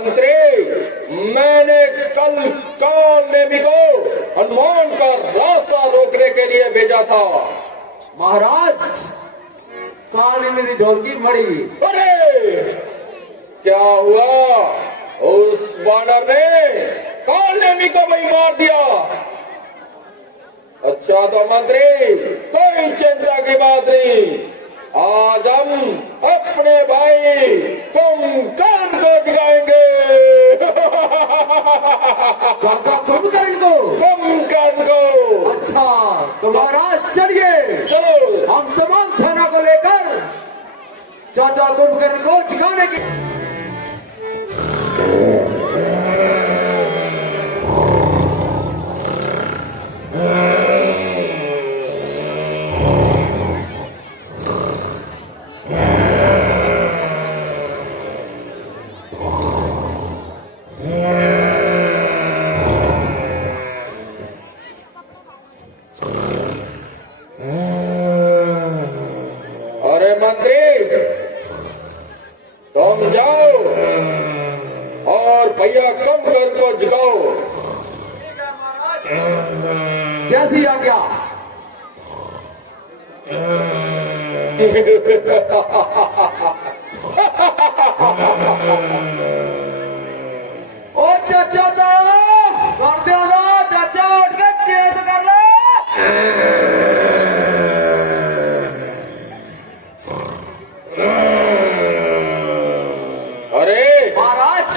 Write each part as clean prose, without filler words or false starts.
मंत्री, मैंने कल काल नेमी को हनुमान का रास्ता रोकने के लिए भेजा था। महाराज, काल नेमी ढोलकी मड़ी। अरे क्या हुआ? उस बानर ने काल नेमी को वही मार दिया। अच्छा तो मंत्री, कोई चिंता की बात नहीं। आज हम अपने भाई कुंभकर्ण को जगाएंगे। कुंभकर्ण को? कुंभकर्ण को। अच्छा तो महाराज चलिए, चलो हम तमाम सेना को लेकर चाचा कुंभकर्ण को जगाने की। अरे मंत्री, तुम जाओ और भैया कुंभकर्ण को जगाओ। कैसी आज्ञा? ओ चाचा तो कर दो ना, चाचा उठ के चेत कर लो। अरे महाराज,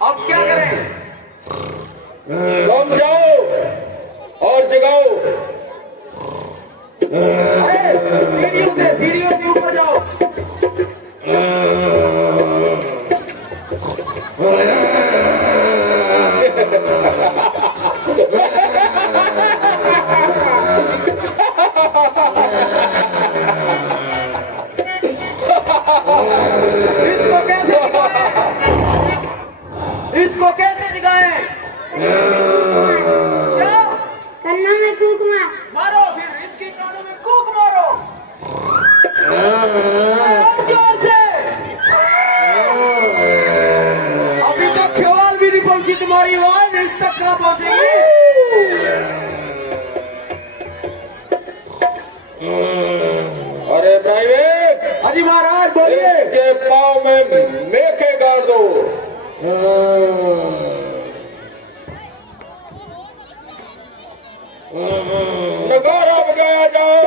अब क्या करें? तुम जाओ और जगाओ। सीढ़ियों से ऊपर जाओ। इसको कैसे दिखाएं? कन्ना में कूक मार। मारो, फिर इसकी कानों में कूक मारो। जोर से। अभी तक ख्याल भी नहीं पहुंची तुम्हारी आवाज, इस तक कहाँ पहुंचेगी? अरे प्राइवेट। हाजी महाराज बोलिए। के पाँव में मेखे गाड़ दो। नगारा बजाया जाओ।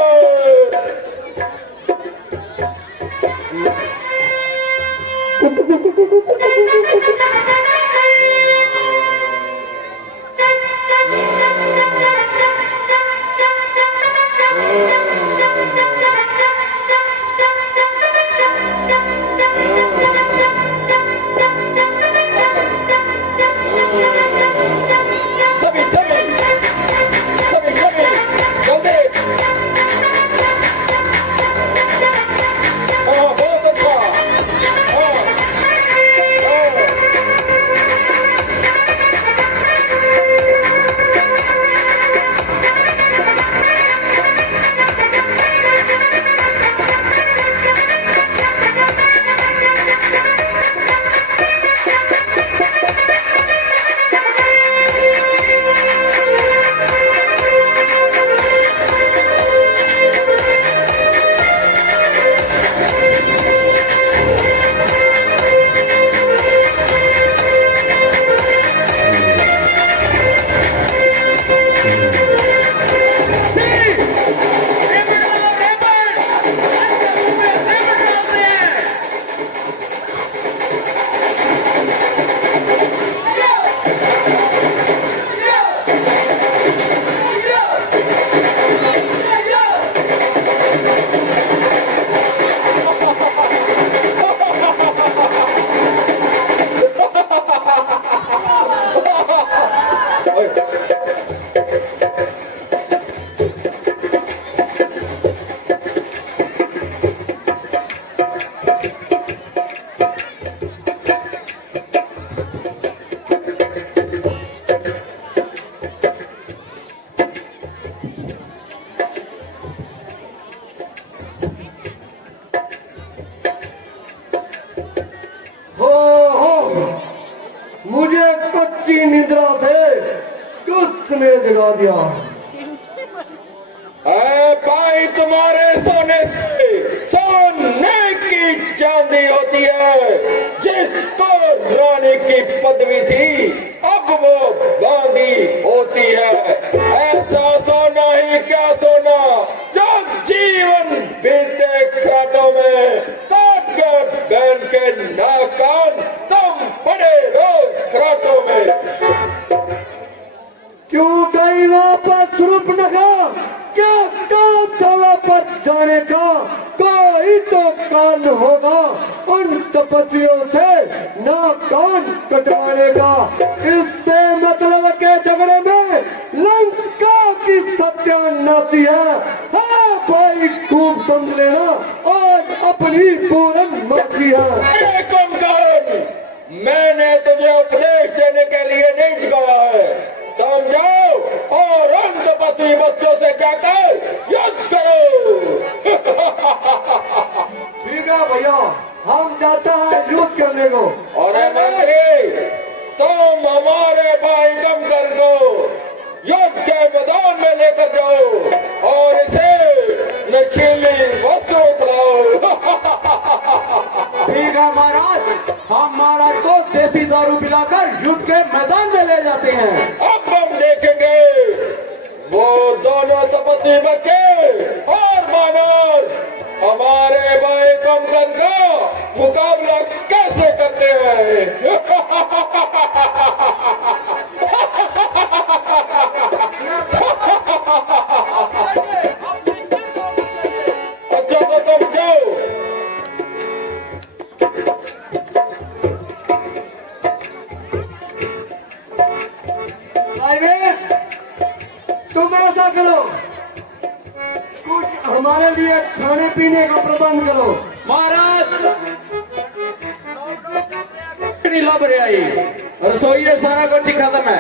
ने जगा दिया। ऐ भाई, तुम्हारे सोने से सोने की चांदी होती है। जिसको रानी की पदवी थी अब वो बांदी होती है। ऐसा सोना ही क्या सोना जो जीवन बीते खराटों में काट के बहन के नाकान तुम पड़े रहो खराटों में। क्यों गई वहां पर शूर्पणखा? क्या काम था वहां पर जाने का? कोई तो कान होगा उन तपस्वियों से ना कान कटवाने का। इससे मतलब के झगड़े में लंका की सत्यानाशी है। हाँ भाई, खूब समझ लेना और अपनी पूरन मर्जी है। अरे कुंभकर्ण, मैंने तुझे उपदेश देने के लिए नहीं जगाया है। तुम जाओ और उन तपस्वी बच्चों से जाकर युद्ध करो। ठीक है भैया, हम जाते हैं युद्ध करने को। और मंत्री, तुम हमारे भाई कुंभकर्ण को युद्ध के मैदान में लेकर जाओ और इसे नशीली वस्तुएं खिलाओ। ठीक है महाराज, हम महाराज को देसी दारू पिलाकर युद्ध के मैदान में ले जाते हैं। अब हम देखेंगे वो दोनों तपस्वी बच्चे और मानव हमारे भाई कुंभकर्ण का मुकाबला कैसे करते हैं। अच्छा तो तुम जाओ। तुम ऐसा करो, कुछ हमारे लिए खाने पीने का प्रबंध करो। महाराज नहीं लग रही, रसोई है, सारा कुछ ही खत्म है।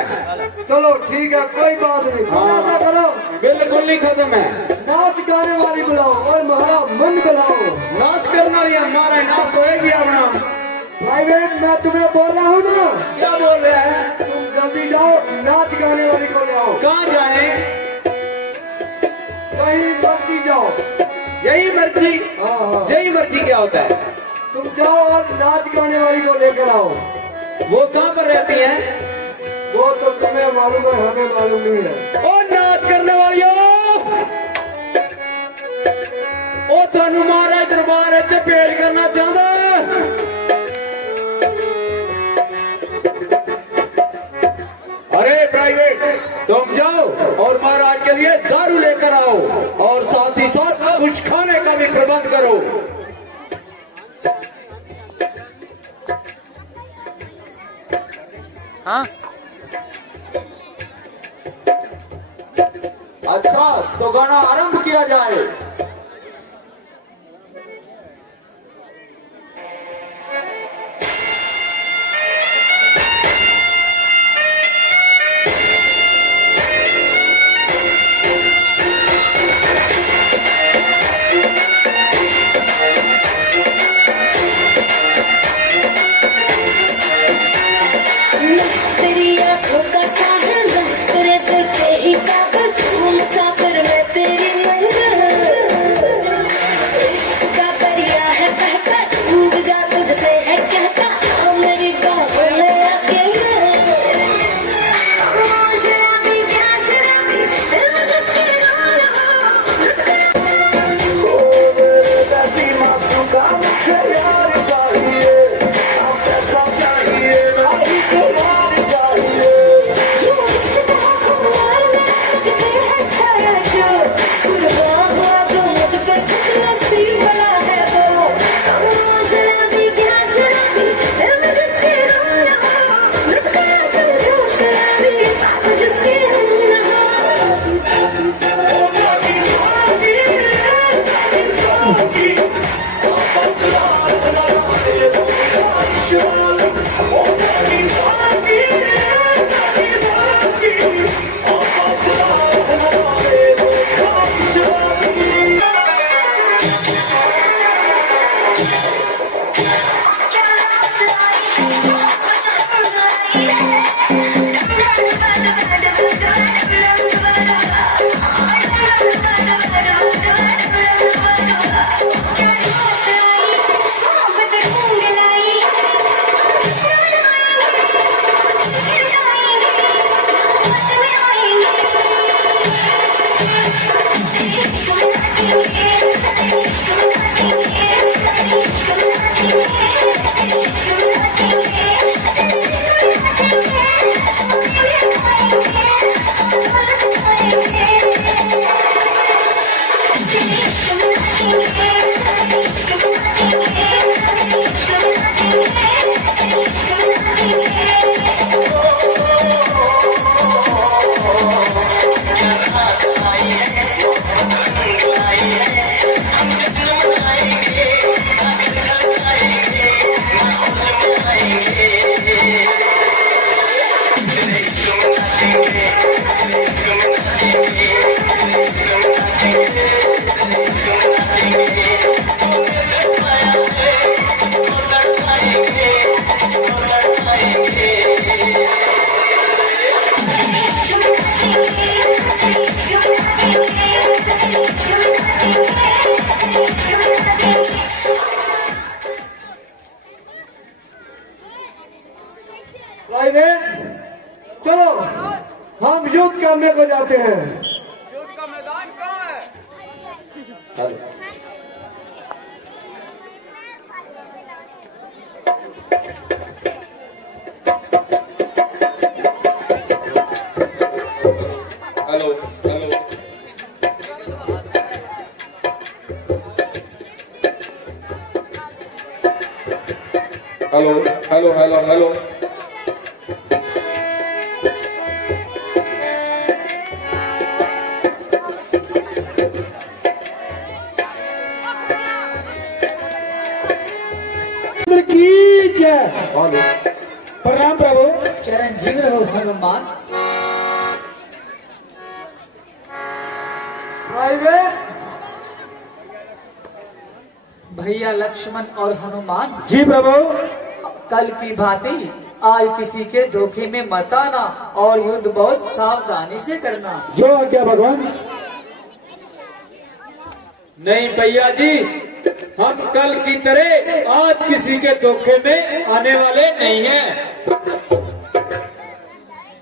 चलो ठीक है, कोई बात नहीं। तुम ऐसा करो, बिल्कुल नहीं खत्म है। नाच गाने वाली बुलाओ और हमारा मन बुलाओ। नाच करने वाली हमारा नाच तो एक ही अपना। प्राइवेट, मैं तुम्हें बोल रहा हूँ ना। क्या बोल रहे हैं? तुम जल्दी जाओ, नाच गाने वाली को ले आओ। कहाँ जाए? कहीं मर्जी जाओ। यही मर्जी? हाँ। यही मर्जी क्या होता है? तुम जाओ और नाच गाने वाली को लेकर आओ। वो कहाँ पर रहती है? वो तो तुम्हें मालूम है, हमें मालूम नहीं है। ओ नाच करने वाली ओ थानू महाराज दरबार च पेश करना चाहता। अरे प्राइवेट, तुम जाओ और महाराज के लिए दारू लेकर आओ और साथ ही साथ कुछ खाने का भी प्रबंध करो। हाँ? अच्छा, तो गाना आरंभ किया जाए। तेरी आंखों का साहिल, तेरे दिल पे ही काबिल, तू मुसाफिर मैं तेरी मंजिल। इश्क का दरिया है बहता, डूब जा तुझसे है कहता, आओ मेरी बाहों में आके शराबी क्या शराबी, दिल में जिसके रोल हो। ऐसी मासूका मुझे यार चाहिए, अब कैसा चाहिए भाई तुम्हारी चाहिए। यूं इश्क का खुमार में तुझ पे है छाया जो, कुर्बान हुआ जो मुझ पे खुश नसीब बड़ा है वो। शराबी क्या शराबी, दिल में जिसके रोल हो, लुट गया समझो शराबी, पास जिसके हम न हो। प्राइवेट, चलो हम युद्ध करने को जाते हैं। Hello hello hello hello hello hello की जय। हेलो प्रणाम प्रभु। चिरंजीव रहो हनुमान। प्राइवेट, भैया लक्ष्मण और हनुमान, जी प्रभु। कल की भांति आज किसी के धोखे में मत आना और युद्ध बहुत सावधानी से करना। जो आज्ञा भगवान। नहीं भैया जी, हम कल की तरह आज किसी के धोखे में आने वाले नहीं हैं।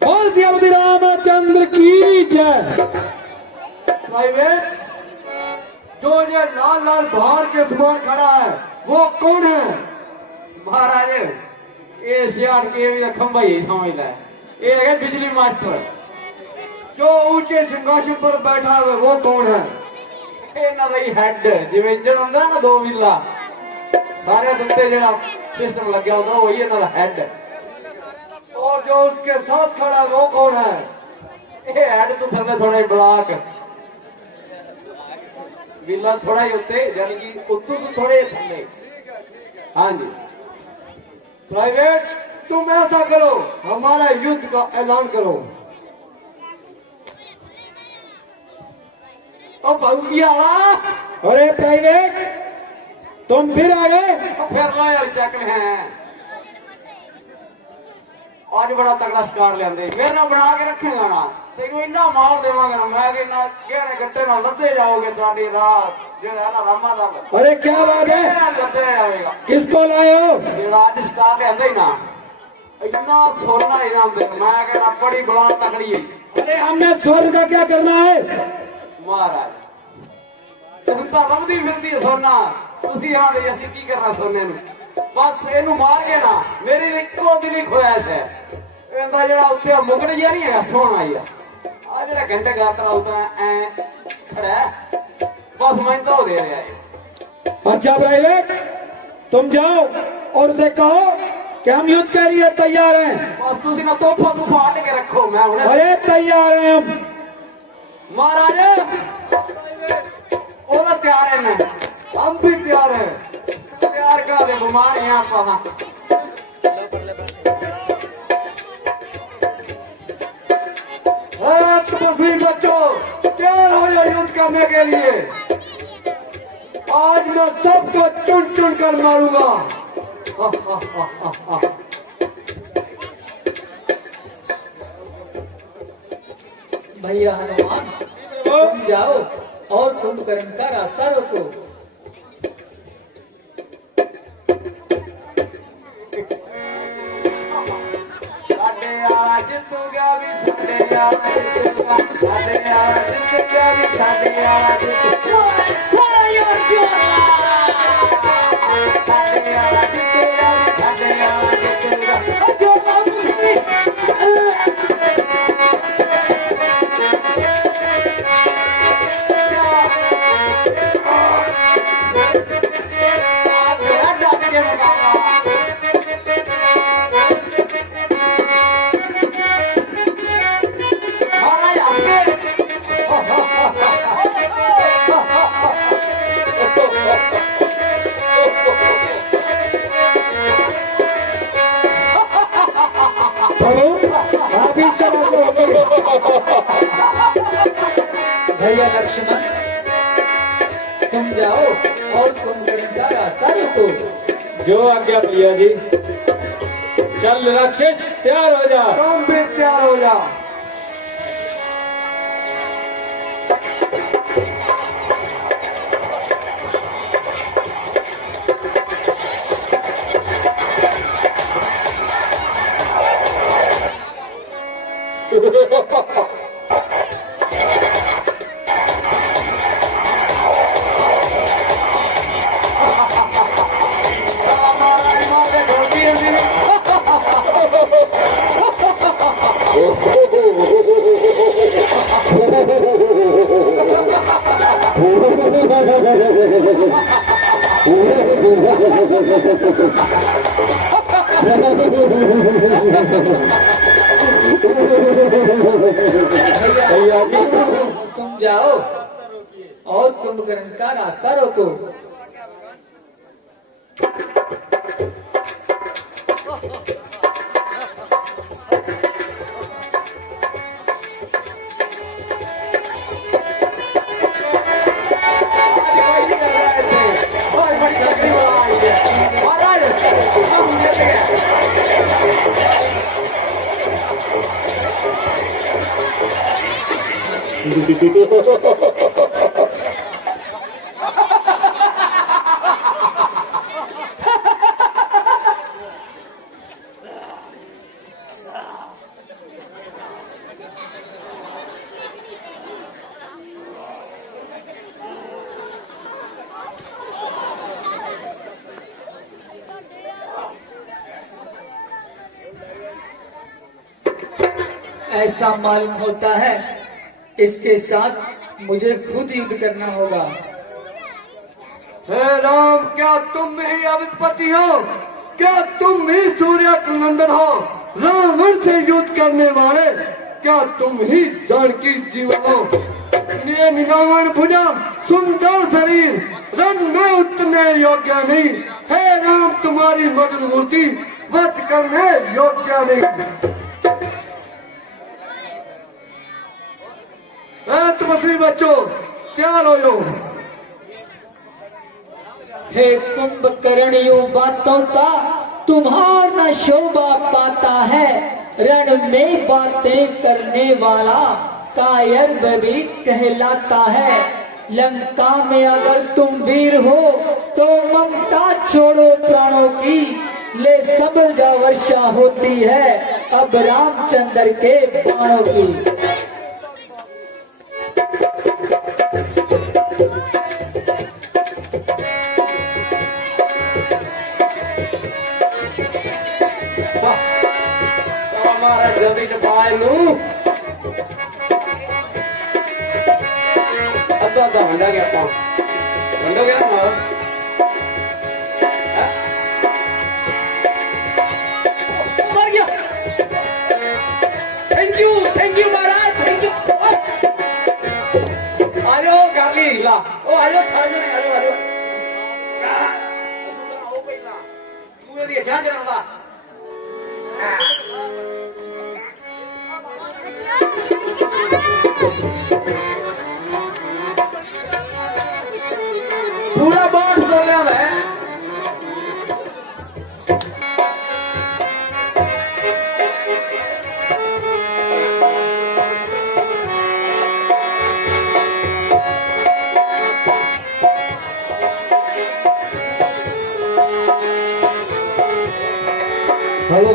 बोल श्री रामचंद्र की जय। प्राइवेट, जो ये लाल लाल बाहर के समान खड़ा है वो कौन है? महाराज ये सियाड़ के भी खंबा ही समझ ला, ये है बिजली मास्टर। जो ऊंचे सिंहासन पर बैठा है वो कौन है? ਇਹਨਾਂ ਦਾ ਹੀ ਹੈਡ, ਜਿਵੇਂ ਇੰਜਨ ਹੁੰਦਾ ਨਾ ਦੋ ਵੀਲਾ, ਸਾਰੇ ਦੇ ਉੱਤੇ ਜਿਹੜਾ ਸਿਸਟਮ ਲੱਗਿਆ ਹੁੰਦਾ ਉਹ ਹੀ ਇਹਨਾਂ ਦਾ ਹੈਡ। और जो उसके साथ खड़ा है वो कौन है? ਇਹ ਹੈਡ ਤੋਂ ਥੱਲੇ ਥੋੜਾ ਹੀ ਬਲਾਕ, ਵੀਲਾ ਥੋੜਾ ਹੀ ਉੱਤੇ, ਯਾਨੀ ਕਿ ਉੱਤੋਂ ਤੋਂ ਥੋੜੇ ਥੱਲੇ। ਹਾਂਜੀ प्राइवेट, तुम ऐसा करो, हमारा युद्ध का ऐलान करो। ਉਹ ਬਾਹੂ ਕੀ ਆਲਾ अरे प्राइवेट, तुम फिर आ गए। ਫਿਰ ਲਾਏ ਵਾਲੀ ਚੱਕ ਲੈ ਅੱਜ ਬੜਾ ਤਗੜਾ ਸਕਾਰ ਲਿਆਂਦੇ, ਮੇਰੇ ਨਾਲ ਬਣਾ ਕੇ ਰੱਖੇਗਾ ਨਾ, ਤੈਨੂੰ ਇੰਨਾ ਮਾਲ ਦੇਵਾਂਗਾ ਨਾ ਮੈਂ ਕਿ ਨਾ ਕਿਹੜੇ ਗੱਟੇ ਨਾਲ ਲੱਦੇ ਜਾਓਗੇ ਤੁਹਾਡੀ ਰਾਤ, ਜਿਹੜਾ ਨਾ ਰਾਮਾ ਦਾ अरे क्या बात है, ਲੱਦੇ ਜਾਵੇਗਾ। किसको लाए हो? ਜਿਹੜਾ ਅੱਜ ਸਕਾਰ ਲਿਆਂਦਾ ਹੀ ਨਾ, ਇੰਨਾ ਸੋਨਾ ਹੀ ਜਾਂਦੇ, ਮੈਂ ਕਹਿੰਦਾ ਬੜੀ ਬਲਾ ਤਕੜੀ ਹੈ अरे हमने स्वर्ग का क्या करना है? ਮਹਾਰਾਜ। ਤੂੰ ਤਾਂ ਲੱਭਦੀ ਫਿਰਦੀ ਹੈ ਸੋਨਾ, ਤੁਸੀਂ ਆਂਦੇ ਅਸੀਂ ਕੀ ਕਰਨਾ ਸੋਨੇ ਨੂੰ, ਬਸ ਇਹਨੂੰ ਮਾਰ ਕੇ ਨਾ, ਮੇਰੀ ਇੱਕੋ ਦਿਲ ਹੀ ਖੁਆਇਸ਼ ਹੈ, ਇਹਦਾ ਜਿਹੜਾ ਉੱਤੇ ਮੁਕਟ ਜਿਹਾ ਨਹੀਂ ਹੈਗਾ ਸੋਹਣਾ ਹੀ ਆ ਜਿਹੜਾ ਘੰਟੇ ਗਾਤਰਾ ਉਤਾਂ ਐ ਖੜਾ ਹੈ, ਬਸ ਮੈਂ ਤਾਂ ਉਹ ਦੇ ਰਿਹਾ ਹੈ। अच्छा प्राइवेट, तुम जाओ और उसे कहो कि हम युद्ध के लिए तैयार हैं। बस ਤੁਸੀਂ ਨਾ ਤੋਹਫਾ ਤੂੰ ਪਾਟ ਕੇ ਰੱਖੋ, ਮੈਂ ਹੁਣ अरे तैयार हैं हम। ਮਹਾਰਾਜ ਉਹਦਾ ਤਿਆਰ ਹੈ ਮੈਂ, हम भी तैयार हैं। ਤਿਆਰ ਕਰਾ ਦੇ, ਬਿਮਾਰ ਹੈ ਆਪਾਂ। तपस्वी बच्चों, तैयार हो जाओ युद्ध करने के लिए। आज मैं सबको चुन चुन कर मारूंगा। भैया हनुमान, तुम जाओ और कुंभकर्ण का रास्ता रोको। ਸਾਡੇ ਆਲਾ ਜਿੱਤੂਗਾ ਵੀ, ਸਾਡੇ ਆਲਾ ਜਿੱਤੂਗਾ, ਸਾਡੇ ਆਲਾ ਜਿੱਤੂਗਾ ਵੀ, ਸਾਡੇ ਆਲਾ ਜਿੱਤੂਗਾ, ਸਾਡੇ ਆਲਾ ਜਿੱਤੂਗਾ ਵੀ, ਸਾਡੇ ਆਲਾ ਜਿੱਤੂਗਾ। ਜੋ भैया लक्ष्मण, तुम जाओ और कुंभकर्ण का रास्ता रोको। जो आज्ञा भैया जी। चल राक्षस तैयार हो जा। तुम भी तैयार हो जा। भैया जी तुम जाओ और कुंभकर्ण का रास्ता रोको। बहुत बड़ी तकलीफ आई है महाराज, हम जीत गए। ऐसा मालूम होता है इसके साथ मुझे खुद युद्ध करना होगा। हे राम, क्या तुम ही अविपति हो? क्या तुम ही सूर्य के नंदन हो? रावण से युद्ध करने वाले क्या तुम ही जानकी जीवन हो? ये निरावण भुजा, सुंदर शरीर, रन में उतरने योग्य नहीं। हे राम, तुम्हारी मदन मूर्ति वध करने योग्य नहीं। तपस्वी बच्चों, तैयार हो जाओ। हे कुंभकर्ण, यो बातों का तुम्हारा शोभा पाता है। रण में बातें करने वाला कायर भी कहलाता है। लंका में अगर तुम वीर हो तो ममता छोड़ो प्राणों की, ले सब जा वर्षा होती है अब रामचंद्र के बाणों की। हमारा जल्दी दबाए लू अद्धा अद्धा हंडा गया था, हंडो गया ना। मर गया। Thank you Maharaj, thank you. आयो गाली ला, ओ आयो सारे जने आयो आयो। आओ पहिला पूरे दिए जा जरा पूरा बाट कर लिया मैं। हेलो,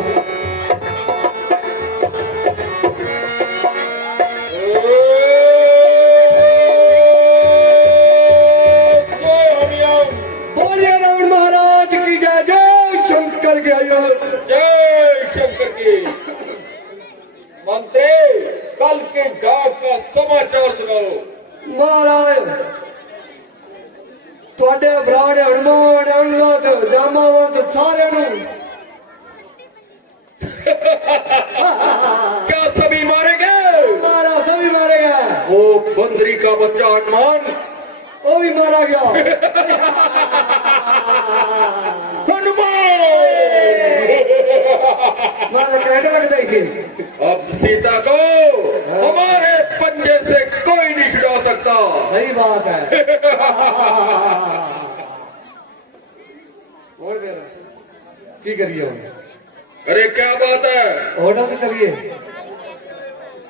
बोलिए रावण महाराज की जय। जय शंकर की जय शंकर की। मंत्री, कल के गांव का समाचार सुनाओ। महाराज, ਤੁਹਾਡੇ ਬਰਾੜੇ ਹਨੂਮਾਨ ਅਨਲਤ ਜਾਮਾਵੰਤ ਸਾਰਿਆਂ ਨੂੰ क्या सभी मारे गए? मारा, सभी मारे गए। वो बंदरी का बच्चा हनुमान, वो भी मारा गया। हनुमान मारा कहना कि देखी, अब सीता को हमारे पंजे से कोई नहीं छुड़ा सकता। सही बात है। और फिर की करिए हम? अरे क्या बात है? होटल से चलिए।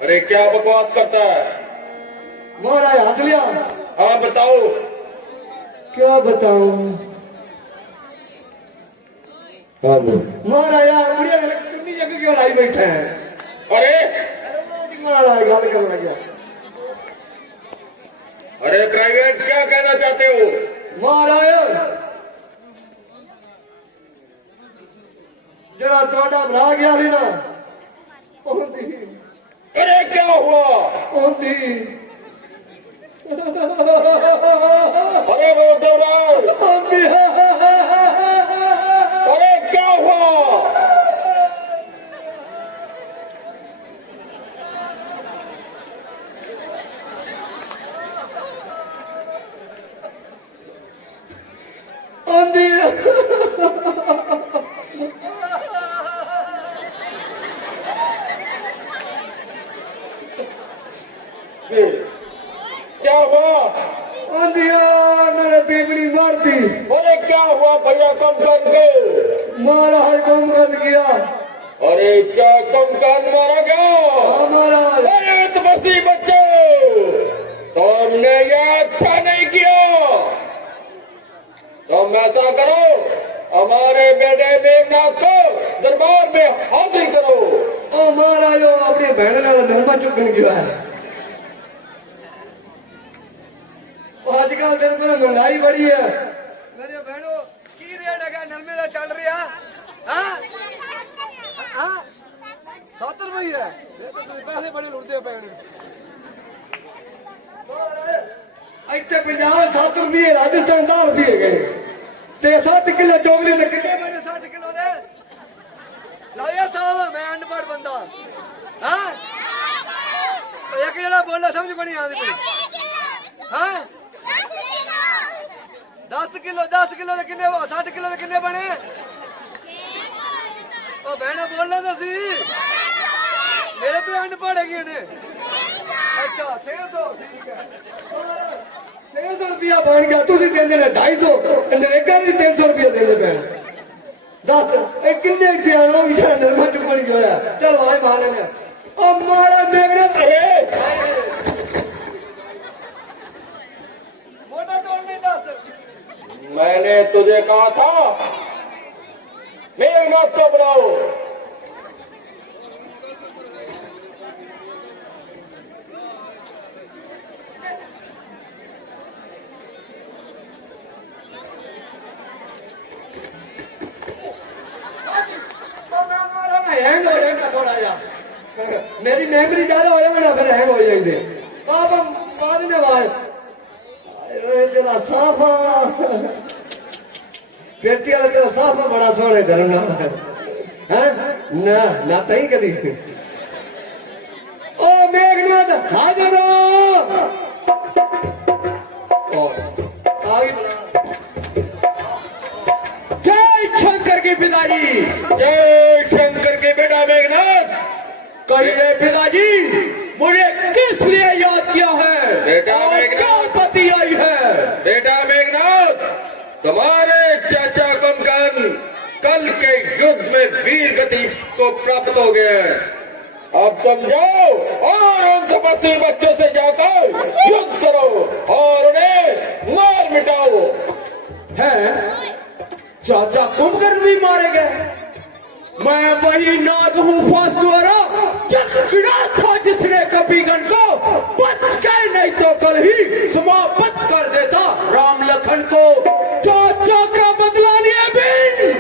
अरे क्या बकवास करता है? महाराज हंस लिया। हाँ बताओ। क्या बताऊं महाराज? यार बुढ़िया चुन्नी जगह क्यों लाई बैठे हैं? अरे महाराज गल करने लग गया। अरे प्राइवेट, क्या कहना चाहते हो? महाराज जरा थोड़ा भरा गया ली ना, ओंदी अरे क्या हुआ? ओंदी। अरे वो देवराज, ओंदी भैया कम करके। मारा है कम कर किया। अरे क्या कम कर मारा क्या? हमारा अरे तो बसी बच्चे, तुमने ये अच्छा नहीं किया। तुम ऐसा करो, हमारे बेटे मेघनाथ को दरबार में हाजिर करो। ओ मारा यो अपनी बहन नाल नरमा चुकन गया है। आजकल दिन में महंगाई बड़ी है। मेरे बहनों की रेट है नरमे का चल रहा है? 7 रुपये है। पैसे बड़े लुटते पे इतने पंजाब 7 रुपये, राजस्थान 10 रुपये गए। 7 किलो चोगली तो कितने बने? 60 किलो दे लाया साहब। मैं अनपढ़ बंदा हाँ एक जरा बोला समझ को नहीं आती हाँ 10 किलो किन्ने 60 किलो किन्ने बने? ओ बहना बोलना तो सी मेरे तो अनपढ़ है उन्हें। अच्छा 600 ठीक है 600 रुपया बन गया। तुम देंगे 250 नरेगा भी 300 रुपया देने पे 10 किन्ने इतने आना विचार निर्मा चुपन गया। चल भाई माले ने अब मारा देखना मोटा तोड़ नहीं 10। मैंने तुझे कहा था मेघनाथ को बुलाओ। हैंग हो जाएगा थोड़ा जा मेरी मेमोरी ज्यादा हो जाएगा फिर हैंग हो जाएंगे। आप बाद में भाई तेरा साफा पेटी वाला तेरा साफा बड़ा सोने धरना है ना ना तही कभी। ओ मेघनाथ हाजिर हो। जय शंकर के पिताजी। जय शंकर के बेटा मेघनाथ। कहिए पिताजी मुझे किस लिए याद किया है? बेटा और मेघनाथ। क्या पति आई है? बेटा मेघनाथ, तुम्हारे चाचा कुंभकर्ण कल के युद्ध में वीर गति को प्राप्त हो गए हैं। अब तुम जाओ और उन तपस्वी बच्चों से जाकर युद्ध करो और उन्हें मार मिटाओ। है चाचा कुंभकर्ण भी मारे गए। मैं वही नाग हूँ फांस द्वारा गिरा था जिसने कपीगण को बच गए, नहीं तो कल ही समाप्त कर देता राम लखन को। चाचा का बदला लिए बिन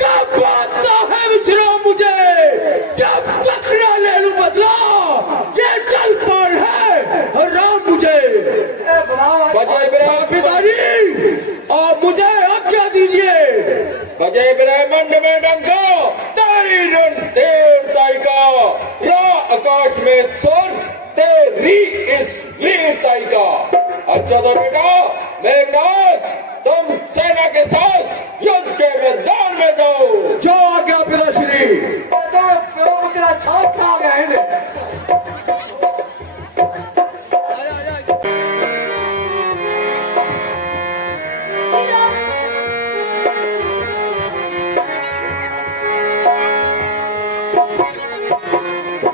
कब आता है विचरा मुझे, जब तक न ले लूं बदला ये चल पर है राम मुझे। बजय पिताजी आप मुझे आज्ञा दीजिए। बजय ब्रह्मांड में डंका तेरी रण देवताई का रा आकाश में स्वर्ग तेरी इस वीरताई का। अच्छा तो बेटा मेघनाथ, तुम सेना के साथ युद्ध के मैदान में जाओ। जो आज्ञा पिताश्री। तो तेरा साथ आ गए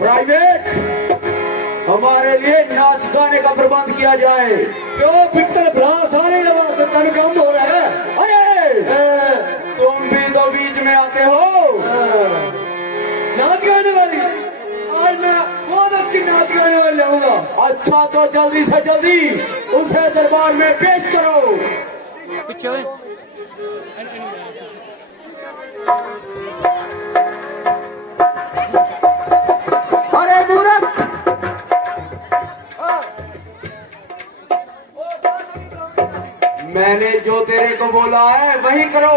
प्राइवेट हमारे लिए नाच गाने का प्रबंध किया जाए। क्यों पिक्चर भरा सारे तन कम हो रहा है। अरे तुम भी तो बीच में आते हो। नाच गाने वाली आज मैं बहुत अच्छी नाच गाने वाली लाऊंगा। अच्छा तो जल्दी से जल्दी उसे दरबार में पेश करो। अरे मूर्ख, मैंने जो तेरे को बोला है वही करो।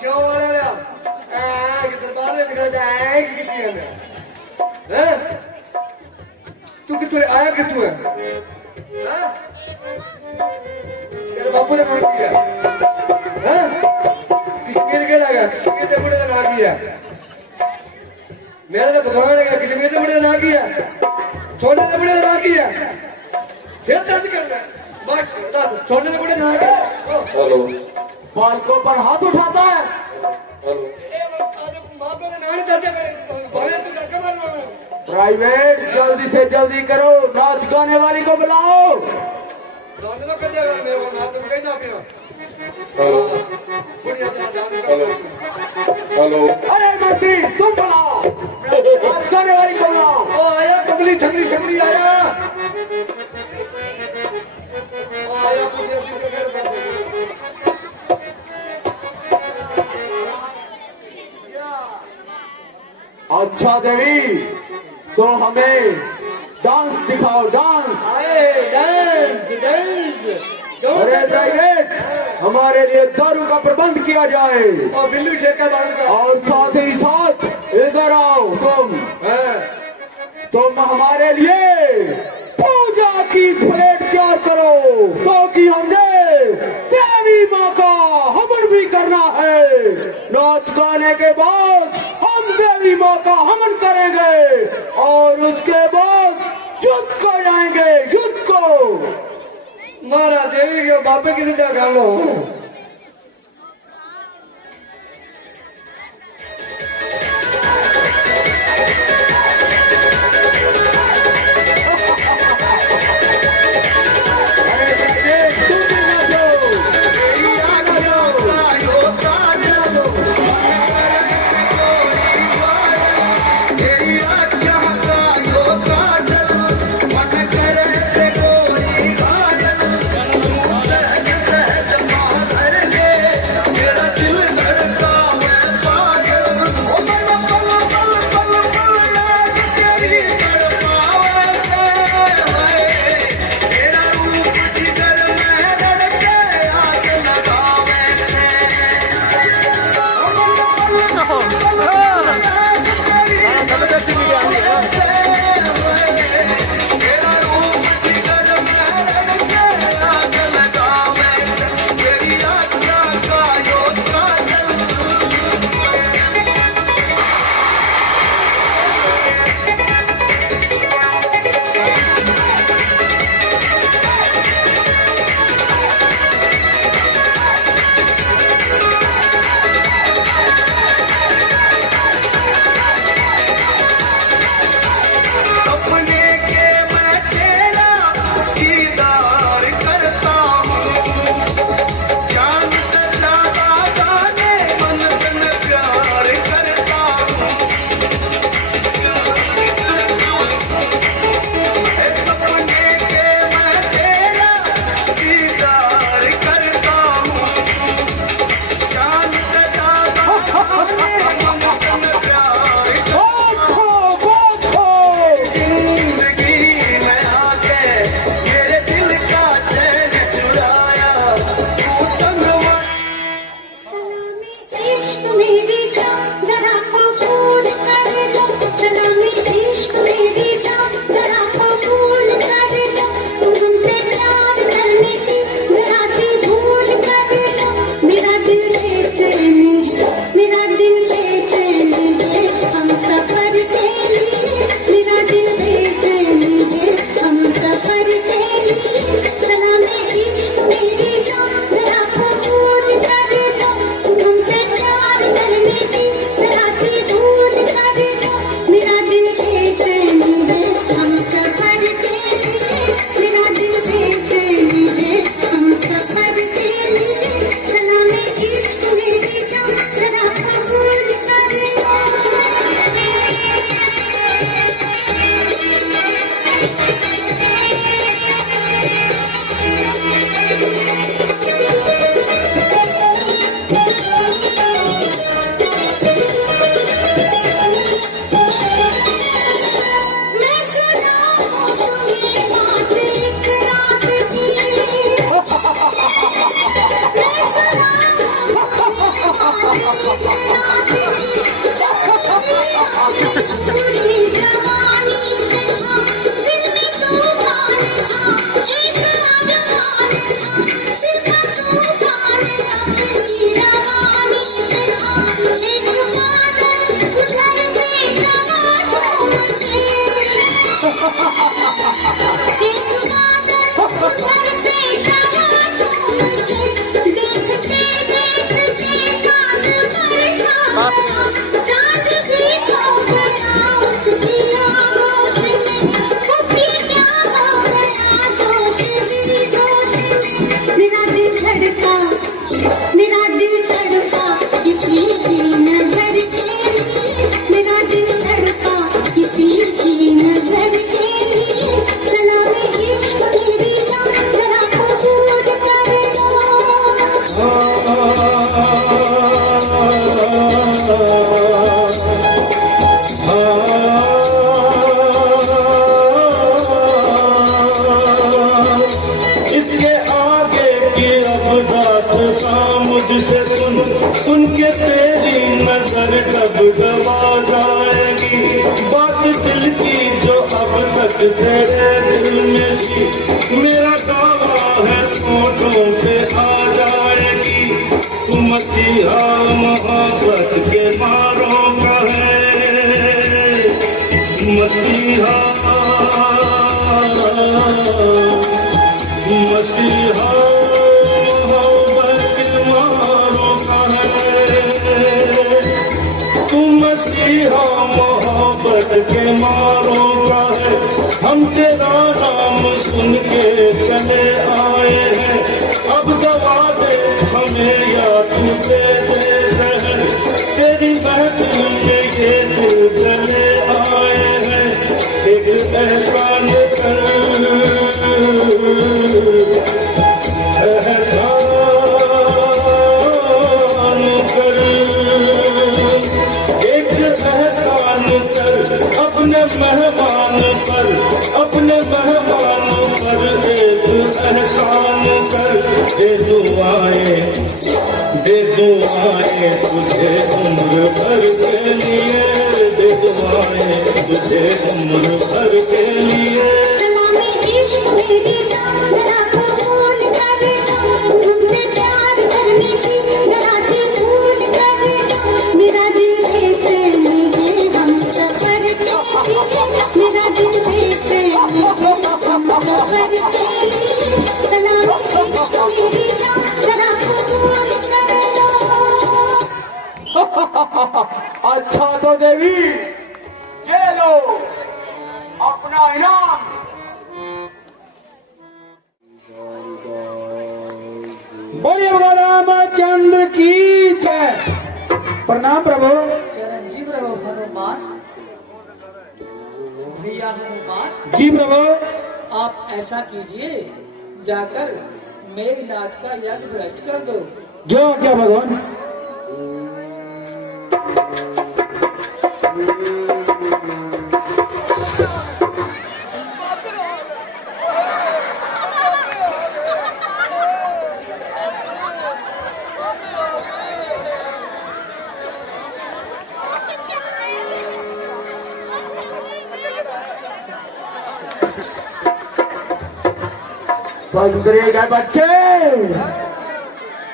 क्यों दरबार में निकल जाए तू कितने आया कितू है? तेरे बापू ने नाम किया कश्मीर के लगा, कश्मीर के बुढ़े का नाम किया। मेरे तो भगवान लगा कश्मीर के बुढ़े का नाम किया, सोने के बुढ़े का नाम किया। फिर दर्द कर रहा है बस दस सोने को जाएगा हेलो बालकों पर हाथ उठाता है। हेलो बाप का नाम चाचा बड़े तू डका मारना प्राइवेट जल्दी से जल्दी करो, नाच गाने वाली को बुलाओ। दोनों कर देगा मेरे को ना तुम कहीं ना पियो हेलो बुढ़िया तो जान हेलो हेलो अरे मंत्री तुम बुलाओ, नाच गाने वाली को बुलाओ। ओ आया कबली ठगली शगली आया ओ आया बुढ़िया सी जगह अच्छा देवी, तो हमें डांस दिखाओ, डांस। आए डांस डांस अरे प्राइवेट हमारे लिए दारू का प्रबंध किया जाए और बिल्लू ठेका बाल का और साथ ही साथ इधर आओ तुम हमारे लिए पूजा की प्लेट तैयार करो, क्योंकि हमने देवी माँ का हवन भी करना है। नाच गाने के बाद हम देवी माँ का हवन करेंगे और उसके बाद युद्ध को जाएंगे, युद्ध को। मारा देवी के बापे किसी जगह लो से सुन के तेरी नजर कब दबा जाएगी। बात दिल की जो अब तक तेरे दिल में थी, मेरा दावा है होठों पे आ जाएगी। तू मसीहा मोहब्बत के मारों का है, मसीहा मसीहा मोहब्बत के मारों का है। तू मसीहा मोहब्बत के मारों का है। हम तेरा नाम सुन के चले आए हैं, अब दवा दे हमें या तुझे दे जहर। तेरी महफिल में ये दिल चले आए हैं, एक एहसान कर, एहसान कर, एक एहसान कर अपने मेहमान पर, अपने मेहमान पर एक एहसान कर। दे दुआएं तुझे उम्र भर के लिए, दे दुआएं तुझे उम्र भर के लिए। सलामी इश्क मेरी जान जरा कबूल कर लो, तुमसे प्यार करने की जरा सी भूल कर लो। मेरा दिल बेचैन है हम सफर के लिए, मेरा दिल बेचैन है हम सफर के लिए। सलामी इश्क मेरी जान जरा कबूल कर लो। अच्छा तो देवी ये लो अपना इनाम। बोलिए रामचंद्र की जय। प्रणाम प्रभु। चिरंजीव रहो हनुमान। भैया हनुमान, जी प्रभु। आप ऐसा कीजिए, जाकर मेघनाथ का यज्ञ भ्रष्ट कर दो। जो क्या भगवान। बंदरे के बच्चे,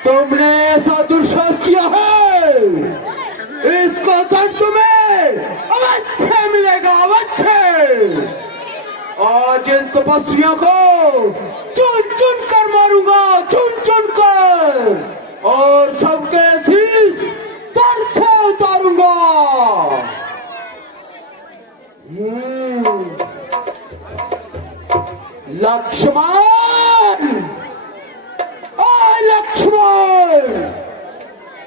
तुमने ऐसा दुर्साहस किया है, इसको दंड तुम्हें अवश्य मिलेगा, अवश्य। आज इन तपस्वियों को चुन चुन कर मारूंगा, चुन चुन कर, और सबके शीश धड़ से उतारूंगा। लक्ष्मण, ओ लक्ष्मण,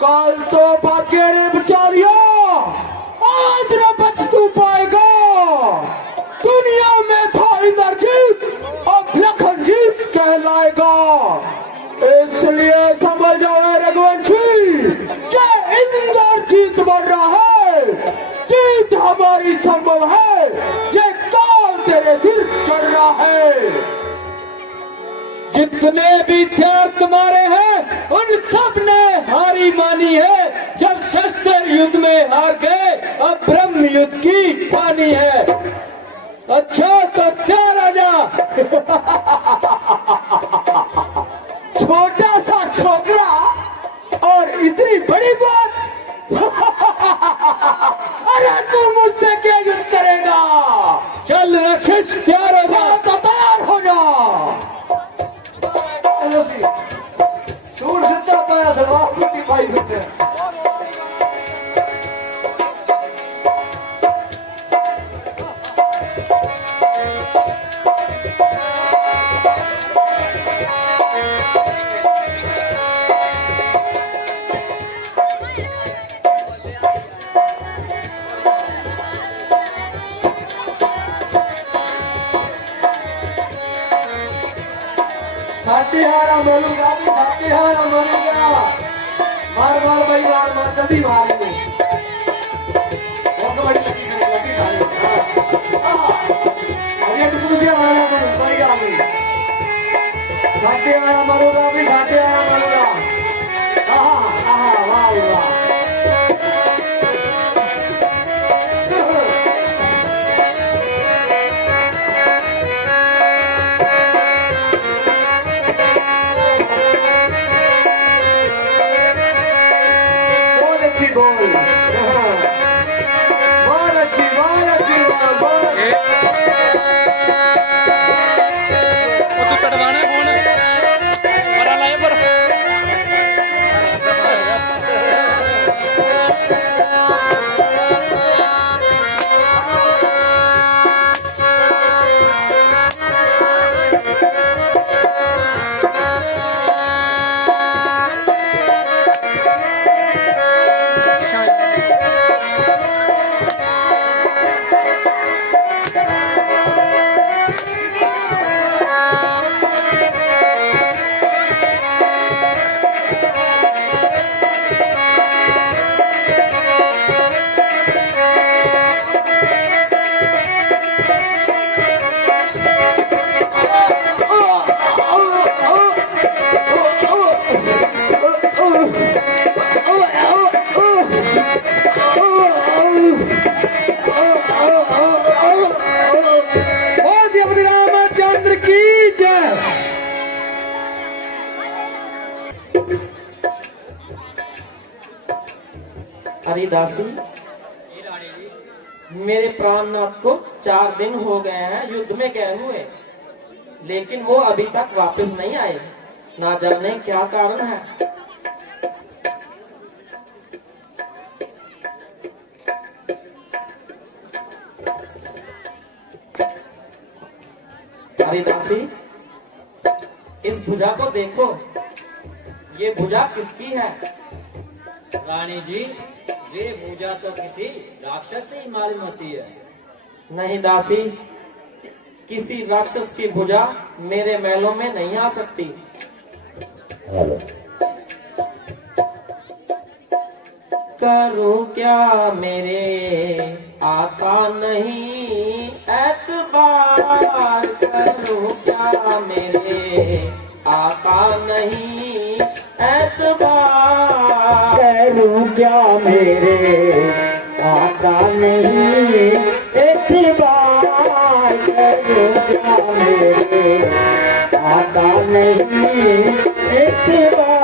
कल तो भाग्य रे बेचारिया, आज न बच तू पाएगा। दुनिया में था इंद्रजीत, अब लखनजीत कहलाएगा। इसलिए समझ जाओ रघुवंशी, कि इंद्रजीत बढ़ रहा है, जीत हमारी संभव है। ये काल तेरे सिर चढ़ रहा है। जितने भी हथियार तुम्हारे हैं, उन सब ने हारी मानी है। जब शस्त्र युद्ध में हार गए, अब ब्रह्म युद्ध की ठानी है। अच्छा तो तैयार आ जा। छोटा सा छोकरा और इतनी बड़ी बात। अरे तू मुझसे क्या युद्ध करेगा? चल राक्षस, तैयार हो जा। तो तैयार हो जा। सूर जितना पाया सलवार उतनी पाई सकते हैं। साटिहारा मरूंगा, साटिहारा मरूंगा। मार मार भाई, मार मार, जल्दी मारेंगे। बहुत बड़ी लगी मारेंगे। अरे टुकड़े मारना पड़ेगा, कोई बात नहीं। साटिहारा मरूंगा भी, साटिहारा मरूंगा। हाँ हरिदासी, मेरे प्राणनाथ को 4 दिन हो गए हैं युद्ध में गए हुए, लेकिन वो अभी तक वापस नहीं आए। ना जाने क्या कारण है। हरिदासी, इस भुजा को देखो, ये भुजा किसकी है? रानी जी, ये भुजा तो किसी राक्षस से ही मालूम होती है। नहीं दासी, किसी राक्षस की भुजा मेरे महलों में नहीं आ सकती। करूं क्या मेरे आका नहीं एतबार, करूं क्या मेरे आका नहीं एतबार, करूं क्या मेरे आका नहीं एतबार, करूं क्या मेरे आका नहीं एतबार।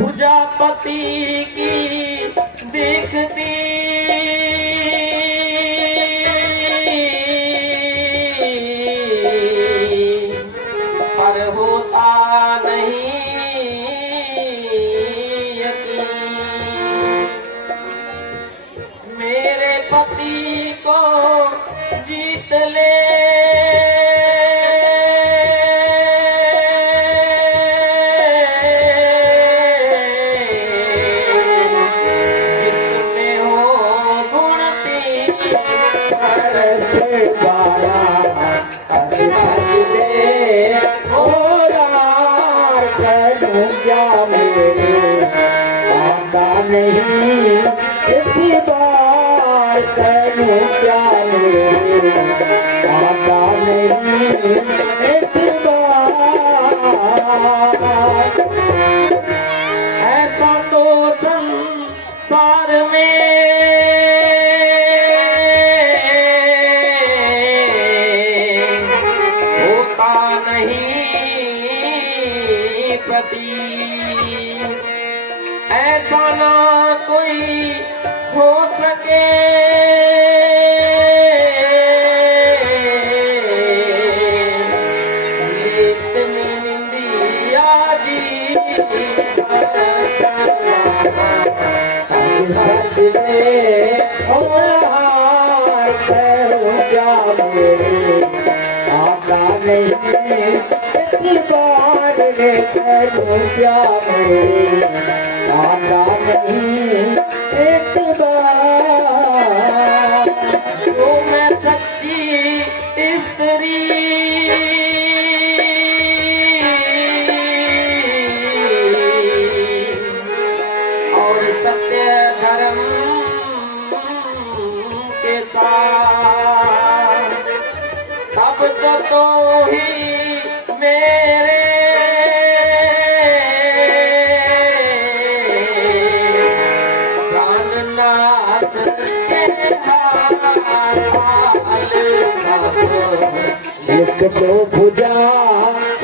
भुजापति की देखती पर होता नहीं यकीन, मेरे पति को जीत ले जिसमें हो गुण तीन, से बारा दे होरार, करूं क्या मेरे आका नहीं एतबार, करूं क्या मेरे आका नहीं एतबार। ऐसा तो संसार में होता नहीं प्रतीक, ऐसा ना कोई हो सके इतनी निंदिया जी हद में होरार, करूं क्या मेरे आका नहीं एतबार, करूं क्या मेरे आका नहीं एतबार। जो मैं सच्ची स्त्री और सत्य धर्म के साथ, तब तो ही मेरे प्राणनाथ के एक तो भुजा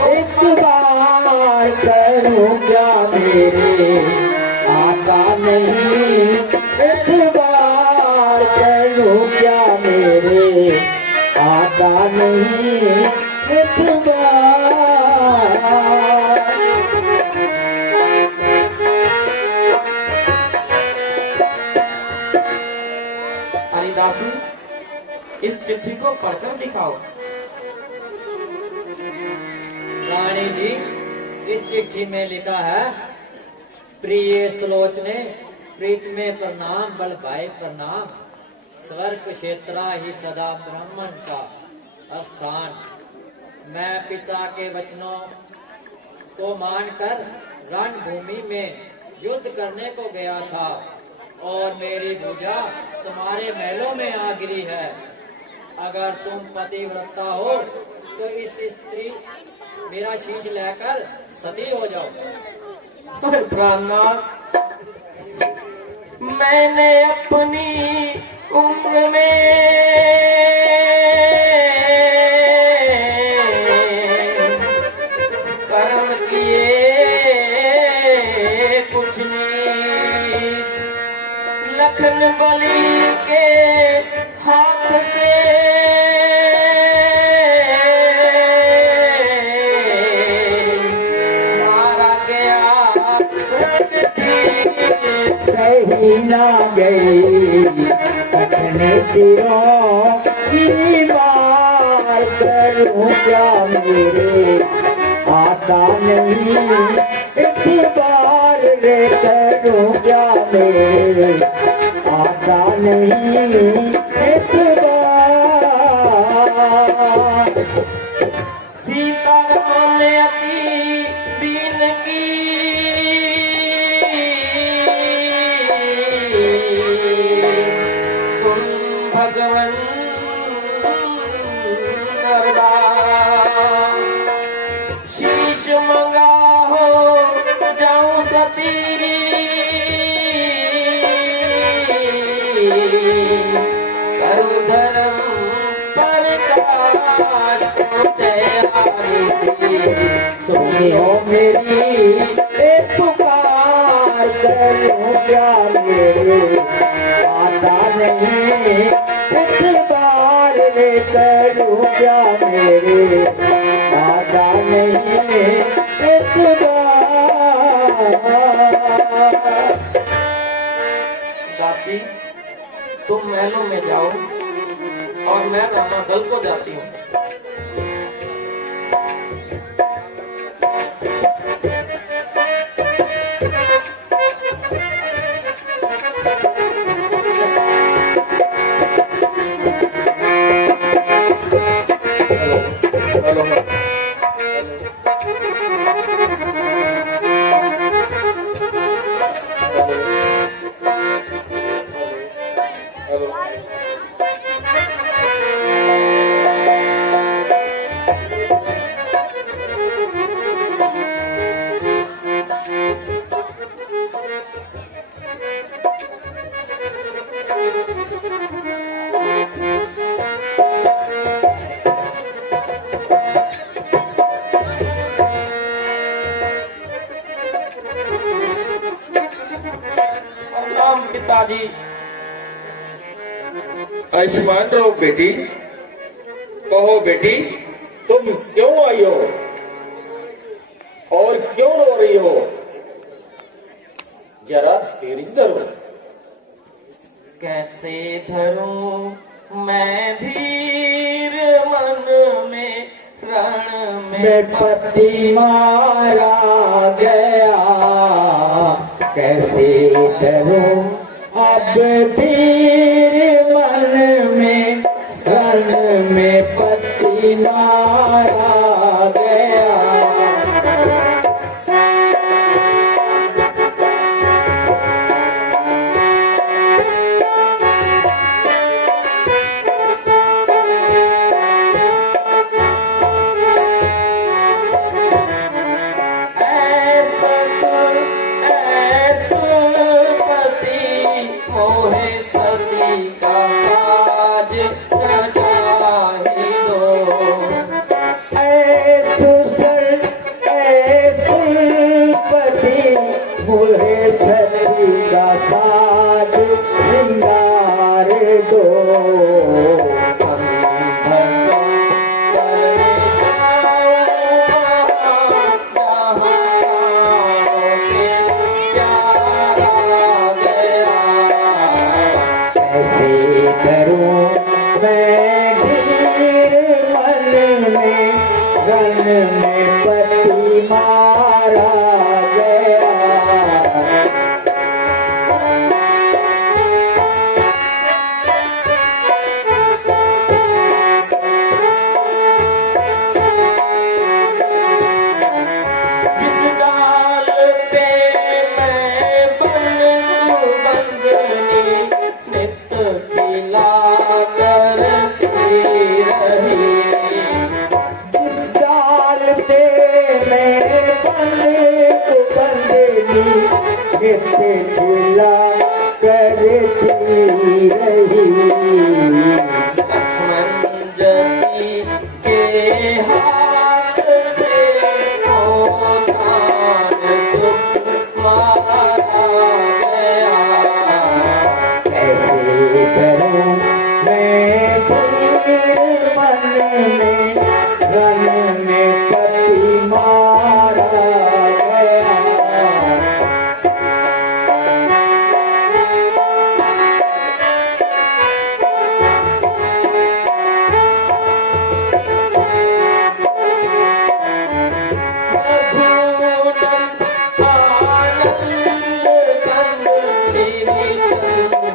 एक बार, करूं क्या मेरे आका नहीं एतबार, करूं आता नहीं इतबार। हरिदासी, इस चिट्ठी को पढ़कर दिखाओ। रानी जी, इस चिट्ठी में लिखा है, प्रिय सुलोचने, प्रीत में प्रणाम, बल भाई प्रणाम। स्वर्ग क्षेत्रा ही सदा ब्राह्मण का स्थान। मैं पिता के वचनों को मानकर रणभूमि में युद्ध करने को गया था और मेरी भुजा तुम्हारे महलों में आ गिरी है। अगर तुम पतिव्रता हो तो इस स्त्री मेरा शीश लेकर सती हो जाओ। प्राणनाथ, मैंने अपनी उम्र में कर्म किए कुछ नीच। लखन बलि के हाथ से मारा गया सही ना गई अपने तीरों की मार। करूं क्या मेरे आता नहीं इतबार रे। करूं क्या मेरे आता नहीं इतबार। सीताराम ने अति दीन की सुन भगवन अरदास। शीश मंगा हो जाऊं सती, करूं धर्म प्रकाश तैयारी। सुनियो मेरी एक पुकार। करूं क्या मेरे आता नहीं इतबार रे। करूं क्या मेरे आता नहीं इतबार। दासी, तुम महलों में जाओ और मैं रामा दल को जाती हूँ। पिताजी, आयुष्मान रहो बेटी। कहो बेटी, तुम क्यों आई हो और क्यों रो रही हो? जरा धीरज धरो। कैसे धरूं मैं धीर मन में रण में पति मारा गया। कैसे धरूं अब धीर मन में रण में पति मारा गया। में पति मारा गया। जिस डाल पे मैं बंदनी नित खिला करती रही। डाल पे मैं बंदनी नित खिला करती रही। लक्ष्मण जति के हाथ से गोदान सुख मारा गया। कैसे करूं मैं फिर मन में रन में पति मारा गया।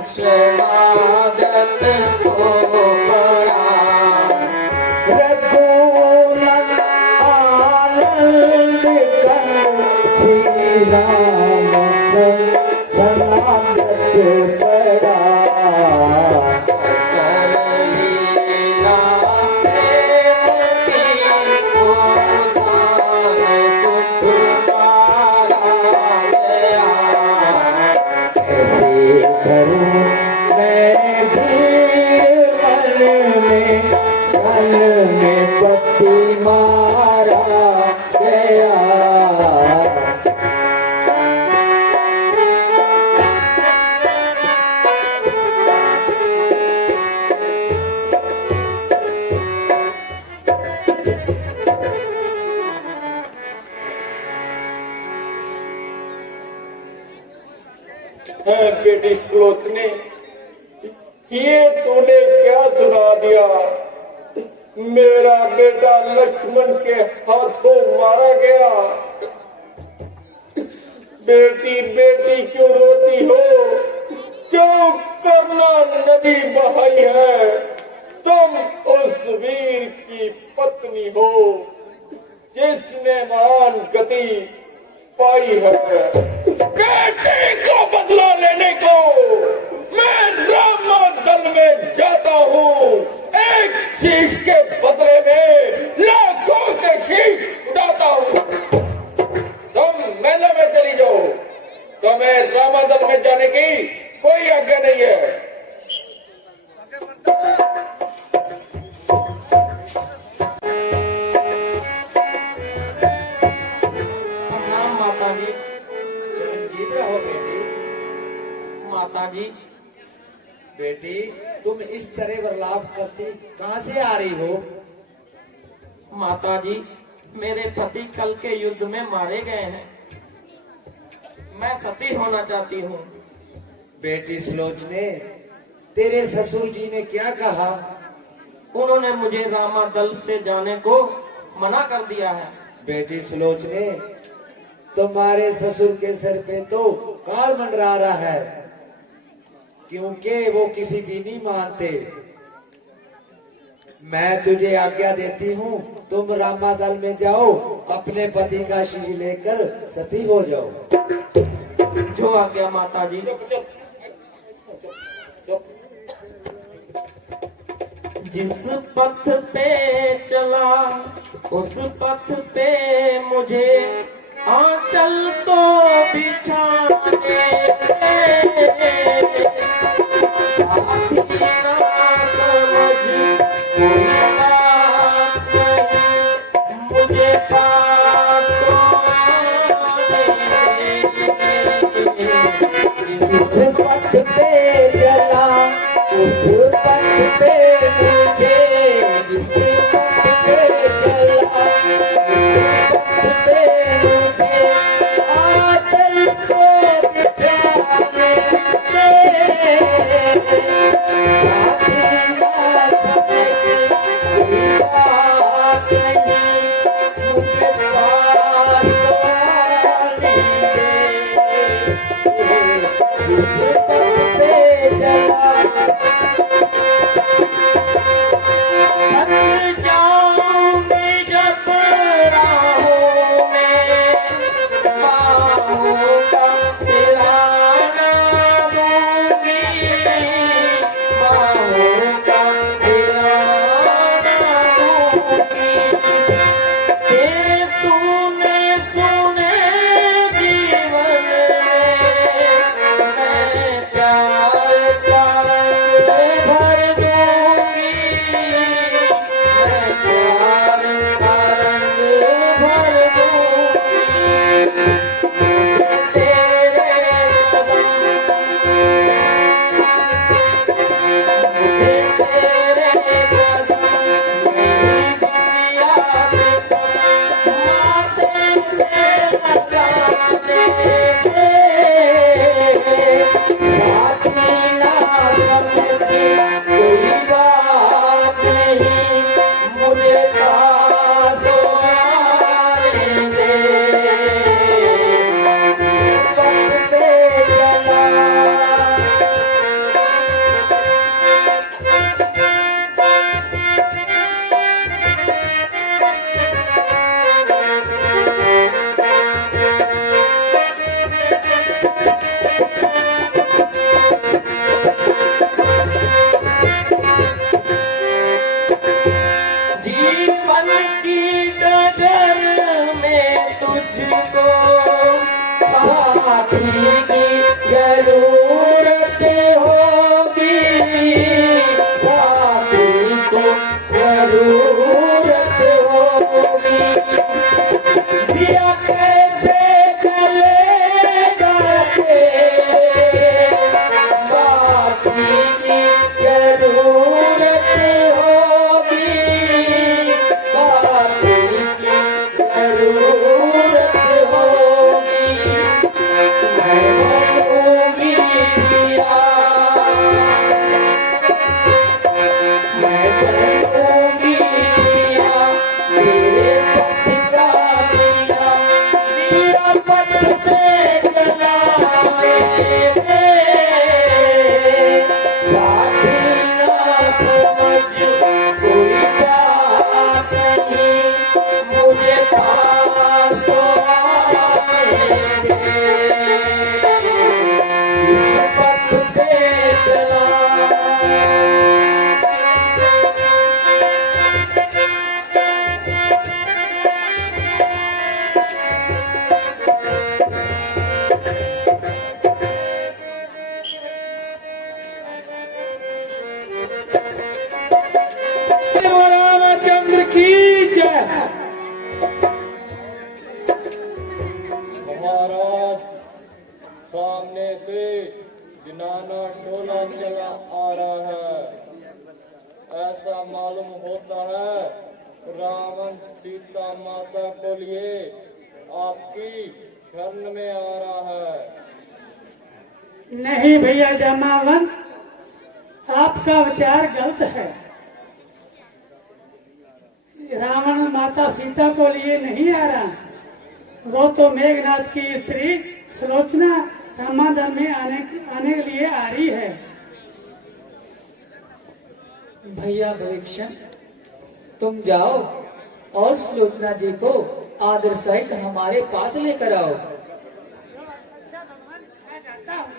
शरणागत को बड़ा रघुनंदन आनंद कंद श्री राम शरणागत बड़ा। लीला प्रेम की गोदान सुख मारा गया। कैसे करूं मैं भी मन में पति मारा गया। बेटी सुलोचनी, ये तूने क्या सुना दिया? मेरा बेटा लक्ष्मण के हाथों मारा गया। बेटी बेटी क्यों रोती हो? क्यों कर्णा नदी बहाई है? तुम उस वीर की पत्नी हो जिसने महान गति पाई है। बेटी को बदला लेने को मैं रामदल में जाता हूँ। एक शीश के बदले में लाखों के शीश उड़ाता हूँ। तुम मेले में चली जाओ। तुम्हें रामदल में जाने की कोई आज्ञा नहीं है। माता जी। जीत रहो बेटी। माता जी, बेटी तुम इस तरह बर्लाप करती कहाँ से आ रही हो? माता जी, मेरे पति कल के युद्ध में मारे गए हैं। मैं सती होना चाहती हूँ। बेटी सुलोचने, तेरे ससुर जी ने क्या कहा? उन्होंने मुझे रामादल से जाने को मना कर दिया है। बेटी सुलोचने, तुम्हारे ससुर के सिर पे तो काल मंडरा रहा है, क्योंकि वो किसी की नहीं मानते। मैं तुझे आज्ञा देती हूँ, तुम रामादल में जाओ, अपने पति का शीश लेकर सती हो जाओ। जो आज्ञा माता जी। जिस पथ पे चला उस पथ पे मुझे आंचल तो बिछाने साथी ना समझ कोई बात, मुझे पास तो जिस पथ पे चला उस पथ पे मुझे, जिस पथ पे चला उस पथ पे मुझे आंचल को बिछाने दे। जीवन की डगर में तुझको साथी की जरूरत होगी, साथी को जरूरत होगी। दिया कैसे जलेगा साथी की जरूरत होगी, साथी की जरूरत होगी। मैं बनूंगी पिया, मैं बनूंगी पिया, तेरे पथ का दिया, दिया पथ पे जलाए साथी ना समझ कोई बात नहीं, मुझे पास तो आएंगे इस पथ पे चला। रामचंद्र की जय। महाराज सामने से दिनाना टोला चला आ रहा है। ऐसा मालूम होता है रावण सीता माता को लिए आपकी शरण में आ रहा है। नहीं भैया जमावन, आपका विचार गलत है। रावण माता सीता को लिए नहीं आ रहा, वो तो मेघनाथ की स्त्री सुलोचना रामाधन में आने के लिए आ रही है। भैया भविष्य, तुम जाओ और सुलोचना जी को आदर सहित हमारे पास लेकर आओ। मैं जाता हूँ।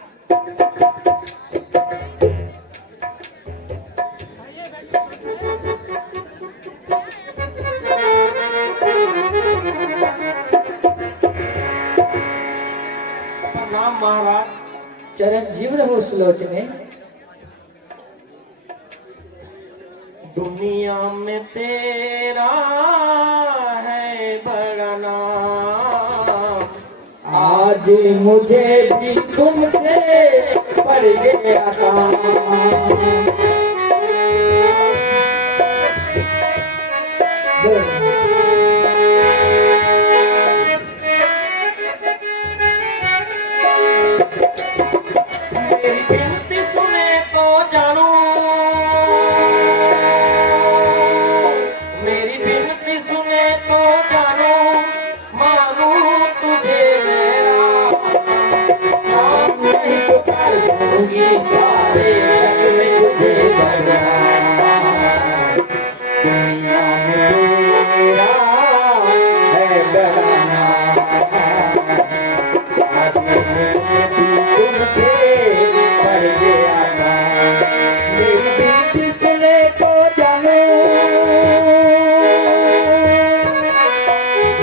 प्रणाम महाराज। चिरंजीव रहो सुलोचने। दुनिया में तेरा है बड़ा नाम, आज मुझे भी तुमसे पड़ गया काम। मेरी विनती सुने तो जानू, मेरी विनती सुने तो जानू, मानू तुझे मेरा नाम नहीं तो कर दूंगी सारे जग में तुझे बदनाम। दुनिया में तेरा है बड़ा नाम, आज मुझे भी तुमसे पड़ गया काम। मेरी विनती सुने तो जानू,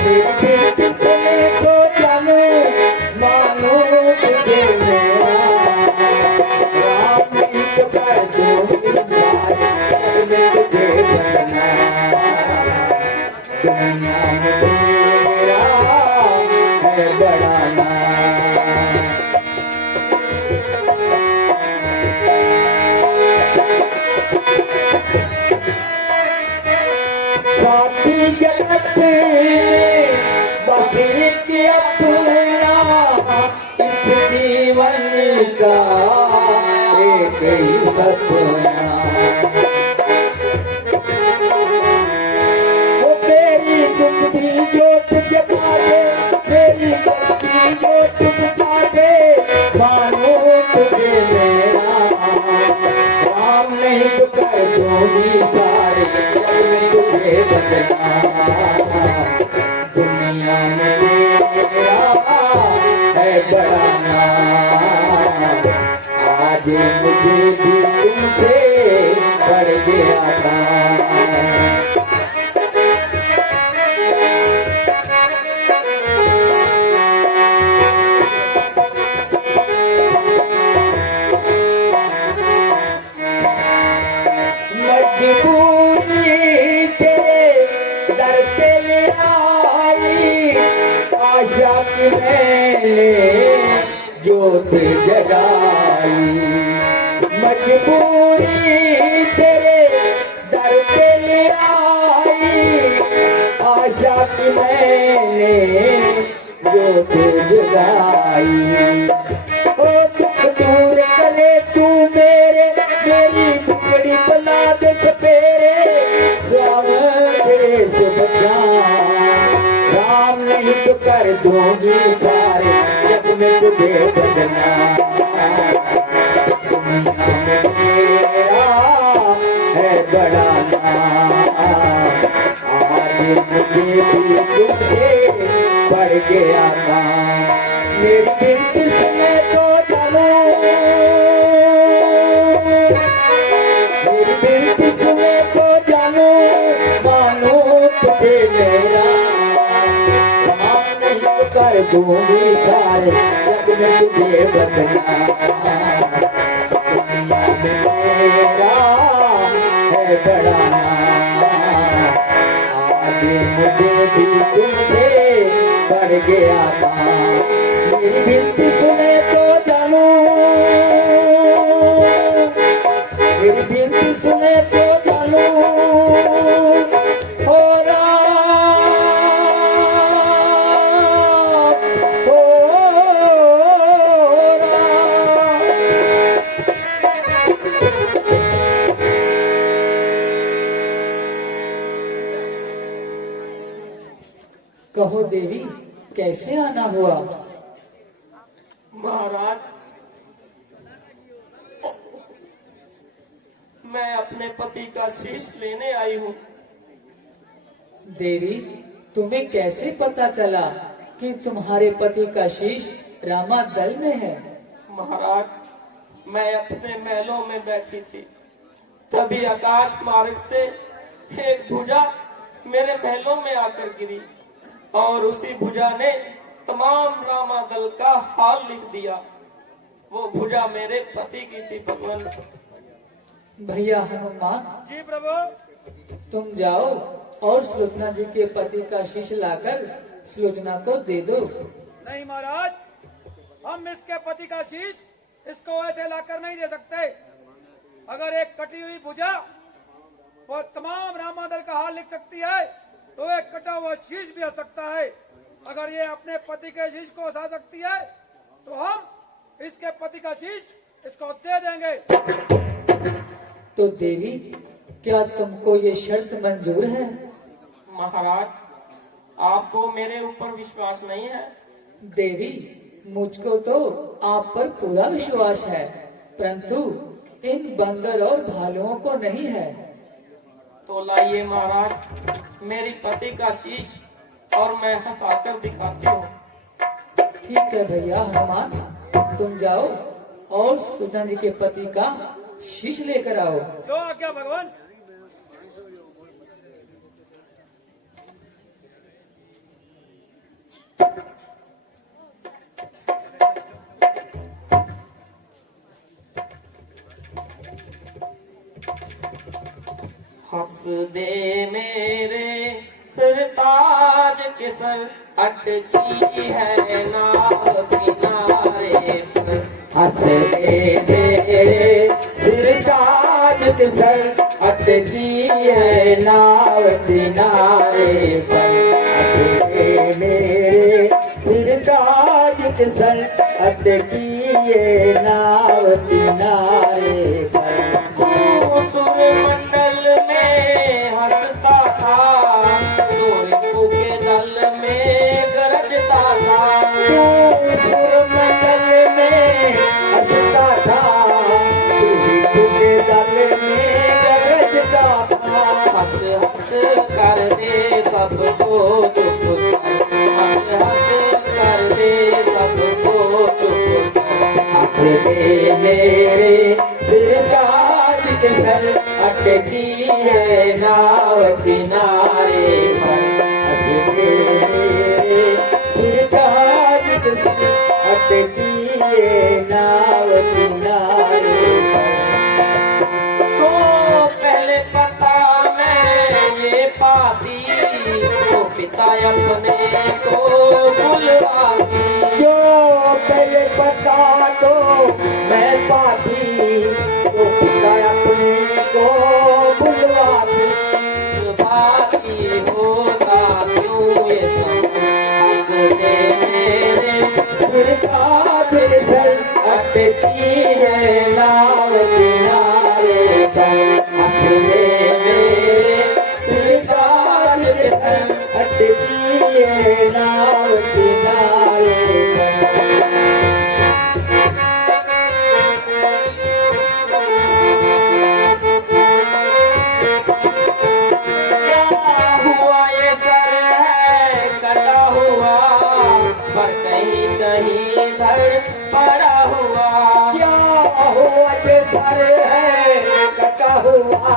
मेरी विनती सुने तो जानू, मानो तुझे मेरा राम नहीं तो कर दूंगी सारे जग में तुझे बदनाम। दुनिया में तेरा है बड़ा नाम। साथी जगत में का एक ही सपना। वो मेरी डूबती जोत जगा दे, मेरी डूबती जोत बुझा दे, मानो तुझे मेरा राम नहीं तो कर दूंगी सारे जग में तुझे बदनाम। दुनिया में तेरा है बड़ा नाम, आज मुझे भी तुमसे बढ़ गया था। मजबूरी तेरे दर पे ले आई, आशा की मैंने जोत जगाई। मजबूरी तेरे दर पे ले आई, आशा की मैंने जोत जगाई। ओ दुख दूर करे तू मेरे, मेरी बिगड़ी बना दे सपेरे, राम तेरे से बचा, राम नहीं तो कर दूंगी सारे जग में तुझे बदनाम। दुनिया में तेरा है बड़ा नाम, आज मुझे भी तुझे बढ़ गया था। मेरी बिनती सुने तो जानो, मेरी बिनती सुने तो जानो, मानो तुझे मेरा राम नहीं तो कर दूंगी सारे जग में तुझे बदनाम। दुनिया में तेरा है बड़ा नाम, आज मुझे भी तुमसे बढ़ गया था। मेरी बिनती सुने तो जानो, मेरी बिनती सुने तो जानो, हो राम, हो राम। कहो देवी, कैसे आना हुआ? महाराज, मैं अपने पति का शीश लेने आई हूँ। देवी, तुम्हें कैसे पता चला कि तुम्हारे पति का शीश रामादल में है? महाराज, मैं अपने महलों में बैठी थी, तभी आकाश मार्ग से एक भुजा मेरे महलों में आकर गिरी और उसी भुजा ने तमाम रामादल का हाल लिख दिया। वो भुजा मेरे पति की थी। भगवान भैया हनुमान, जी प्रभु। तुम जाओ और सुलोचना जी के पति का शीश लाकर सुलोचना को दे दो। नहीं महाराज, हम इसके पति का शीश इसको ऐसे लाकर नहीं दे सकते। अगर एक कटी हुई भुजा वो तमाम रामादल का हाल लिख सकती है, तो एक कटा हुआ शीश भी आ सकता है। अगर ये अपने पति के शीश को हंसा सकती है, तो हम इसके पति का शीश इसको दे देंगे। तो देवी, क्या तुमको ये शर्त मंजूर है? महाराज, आपको मेरे ऊपर विश्वास नहीं है? देवी, मुझको तो आप पर पूरा विश्वास है, परंतु इन बंदर और भालुओं को नहीं है। तो लाइए महाराज मेरी पति का शीश और मैं हंसाकर दिखाती हूँ। ठीक है भैया हनुमान, तुम जाओ और सुलोचना जी के पति का शीश लेकर आओ। जो आज्ञा भगवान। हंस दे मेरे सरताज के सर, अटकी है नाव किनारे पर। हंस दे मेरे सिरताज के सर, अटकी है नाव किनारे पर। हंस दे मेरे सिरताज के सर, अटकी ये नाव किनारे पर। तू सुर मंडल में हंसता था, तू रिपु के दल में गरजता था। मंडल में हंसता था, तू रिपु के दल में गरजता था। हंस हंस कर दे सबको चुप कर, हंस हंस कर दे सबको चुप कर। हंस दे मेरे सिरताज के सर, अटकी है नाव किनारे पर। हंस दे मेरे सिरताज के सर, अटकी है नाव किनारे पर। तो पहले पता मैं ये पाती, तो पिता अपने को बुलवाती। जो पहले पता तो मैं पाती, तो पिता अपने को बुलवाती। बाकी होगा तू ये सब, हंस दे मेरे सिरताज के सर, अटकी है नाव किनारे पर। हंस दे मेरे सिरताज के सर, अटकी है नाव किनारे पर। क्या हुआ ये सर है कटा हुआ, पर कहीं कहीं धड़ पड़ा हुआ। क्या हुआ ये सर है कटा हुआ,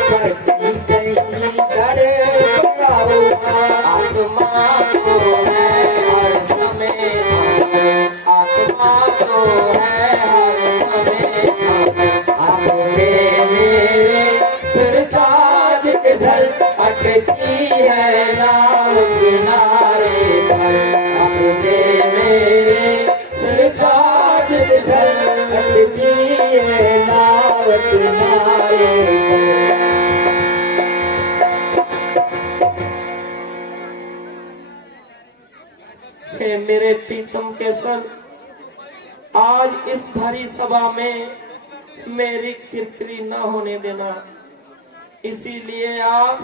पर कहीं कहीं डरे पड़ा हुआ। आत्मा तो है हर समय भर, आत्मा तो है हर समय भर। हंस दे मेरे सिरताज के सर, अटकी है नाव किनारे पर। हंस दे मेरे सिरताज के सर, अटकी है नाव किनारे पर। हे मेरे प्रीतम के सर, आज इस भरी सभा में मेरी किरकिरी न होने देना। इसीलिए आप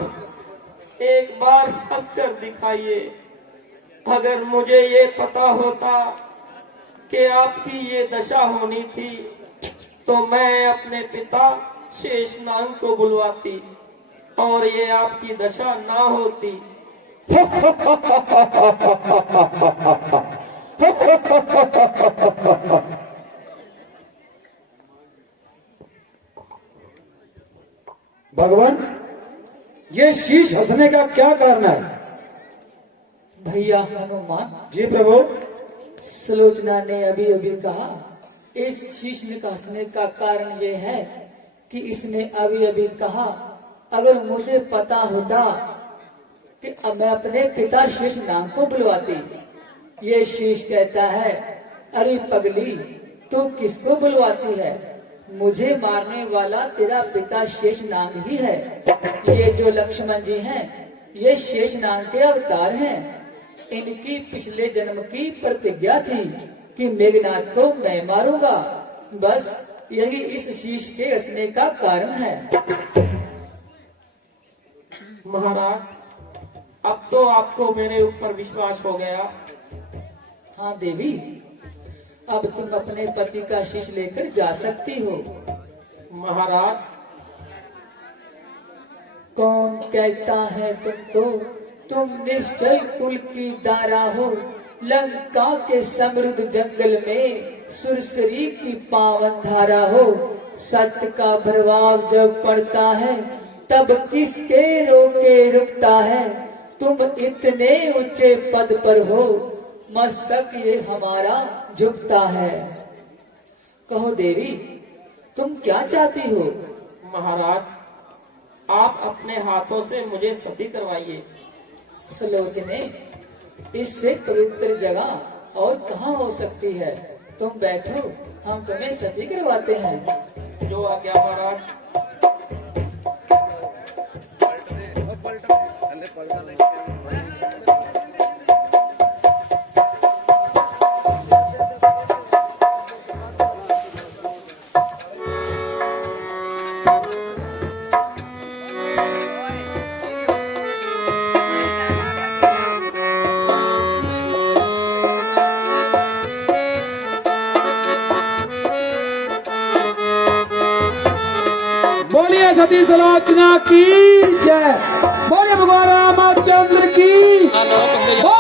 एक बार हंसकर दिखाइए। अगर मुझे ये पता होता कि आपकी ये दशा होनी थी, तो मैं अपने पिता शेषनाग को बुलवाती और ये आपकी दशा ना होती। भगवान, ये शीश हंसने का क्या कारण है? भैया हनुमान, जी प्रभु। सुलोचना ने अभी अभी कहा इस शीश में हंसने का कारण ये है कि इसने अभी अभी कहा अगर मुझे पता होता कि अब मैं अपने पिता शेषनाग को बुलवाती। ये शीश कहता है, अरे पगली, तू किसको बुलवाती है? मुझे मारने वाला तेरा पिता शेषनाग ही है। ये जो लक्ष्मण जी हैं, ये शेषनाग के अवतार हैं। इनकी पिछले जन्म की प्रतिज्ञा थी कि मेघनाथ को मैं मारूंगा। बस यही इस शीश के हंसने का कारण है। महाराज, अब तो आपको मेरे ऊपर विश्वास हो गया। हाँ देवी, अब तुम अपने पति का शीश लेकर जा सकती हो। महाराज, कौन कहता है तुमको तुम निश्चल कुल की दारा हो? लंका के समृद्ध जंगल में सुरसरी की पावन धारा हो। सत्य का प्रभाव जब पड़ता है तब किसके रोके रुकता है? तुम इतने ऊंचे पद पर हो, मस्तक ये हमारा झुकता है। कहो देवी, तुम क्या चाहती हो? महाराज, आप अपने हाथों से मुझे सती करवाइए। सुलोचने, इससे पवित्र जगह और कहाँ हो सकती है? तुम बैठो, हम तुम्हें सती करवाते हैं। जो आज्ञा महाराज। सती सुलोचना की जय। बोलिए भगवान रामचंद्र की।